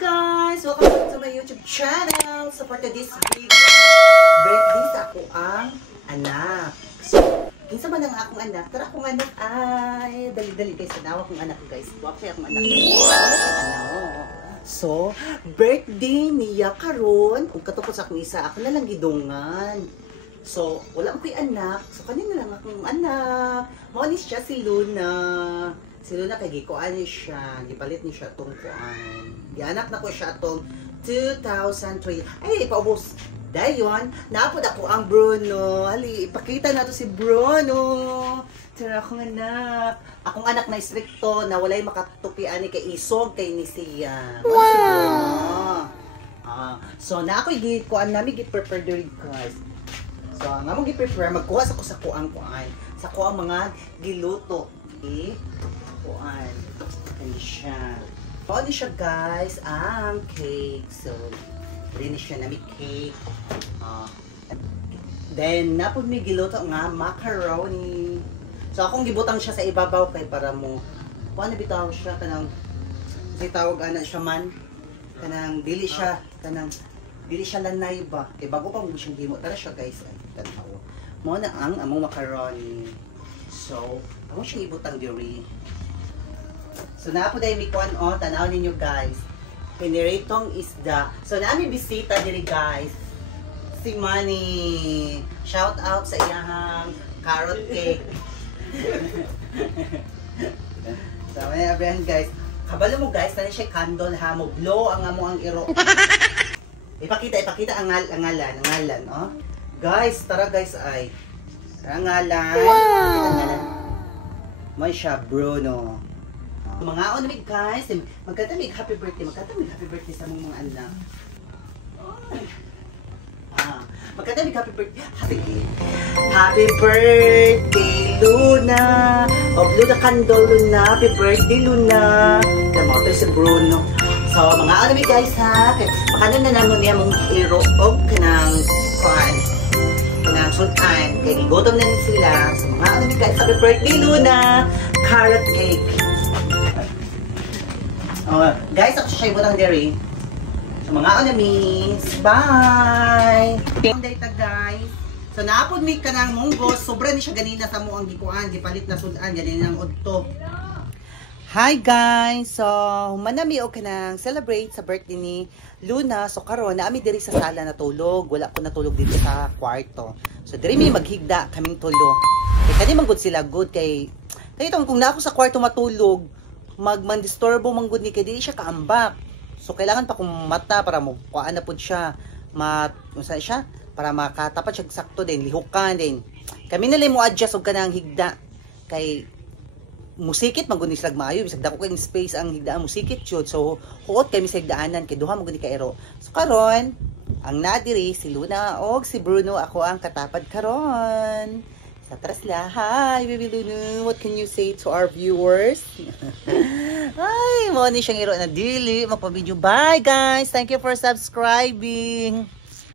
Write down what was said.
guys! Welcome back to my YouTube channel. So for today's video, birthday sa ako ang anak. So, kinsa man ang akong anak? Tara akong anak ay dali-dali guys. Tanawa akong anak guys. Buwak siya akong anak. So, birthday niya karon. Kung katapos akong isa, ako na lang gidungan. So, wala akong anak. So, kanina lang akong anak. Mawalis siya si Luna. Si Luna kay gikuan ni siya, gipalit ni siya tong kuan. Gianak na ko siya tong 2003. Ay, paubos. Dayon, naapod ako ang Bruno. Ali, ipakita na to si Bruno. Tara akong anak. Akong anak na istrikto na walay makatupian ni kay isog kay ni siya. Wow! So, na ako gikuan namin gi-prepare diri guys. So, nga mo gi-prepare magkuha sa ko sa kuan. Sa kuang mga giluto. Okay? Kuan. Ano siya. Paano siya guys, ang cake. So, rin siya namin cake. Then, napod may giluto nga macaroni. So, akong gibutang siya sa ibabaw kay para mo. Paano bitaw siya? Kanang, kasi tawag ana siya man. Kanang, dili siya lanay ba? Kaya bago pa mo siyang gimo. Tara siya guys. Ay, tanaw. Mo na ang among macaroni. So, ako siyang ibutang diri. So, napo dahil may kuan o, tanaw ninyo guys. Piniritong isda. So, namin bisita diri guys. Si Manny. Shout out sa iyahang carrot cake. So, may abrihan guys. Kabalo mo guys, tani siya candle ha. Mo blow ang amo ang iro. Ipakita ang ngalan, oh. Guys, tara guys ay. Ang ngalan. Wow! May siya, Bruno. Mga onamig guys, magkatamig happy birthday sa mga anak. Magkatamig happy birthday. Happy birthday, Luna. O, Luna Candle, Luna. Happy birthday, Luna. Damoto si Bruno. So, mga onamig guys ha. Makanan na naman niya mong iroog kanang kuan. Kanang sunan. Kaya gigotom na sila. So, mga onamig guys, happy birthday, Luna. Carrot cake. Guys, ako siya ibutang diri. So, mga onamis, bye! Day ta guys. So, naapod mi ka ng munggos. Sobra ni siya ganina sa mo ang gikuan. Gipalit na sudan. Ganina ng udto. Hi guys! So, manami o ka nang celebrate sa birthday ni Luna. So, karon naami diri sa sala natulog. Wala ko natulog dito sa kwarto. So, diri mi maghigda kaming tulog. Kaya kani man good sila good kay itong kung na ako sa kwarto matulog, magmandisturbo man gud ni kay di siya kaambak. So kailangan pa kung mata para mo kuan na pud siya unsa siya para makatapat siya sakto din lihukan din. Kami na lang mo adjust og kanang higda kay musikit man gud ni sila maayo bisag dako kay space ang higdaan musikit jud. So huot kay mi sa higdaanan kay duha man gud ni kaero. So karon ang nadiri si Luna og si Bruno ako ang katapad karon. Atras la. Hi, baby Lunu. What can you say to our viewers? Ay, mo ni siyang iro na dili. Magpa-video. Bye, guys. Thank you for subscribing.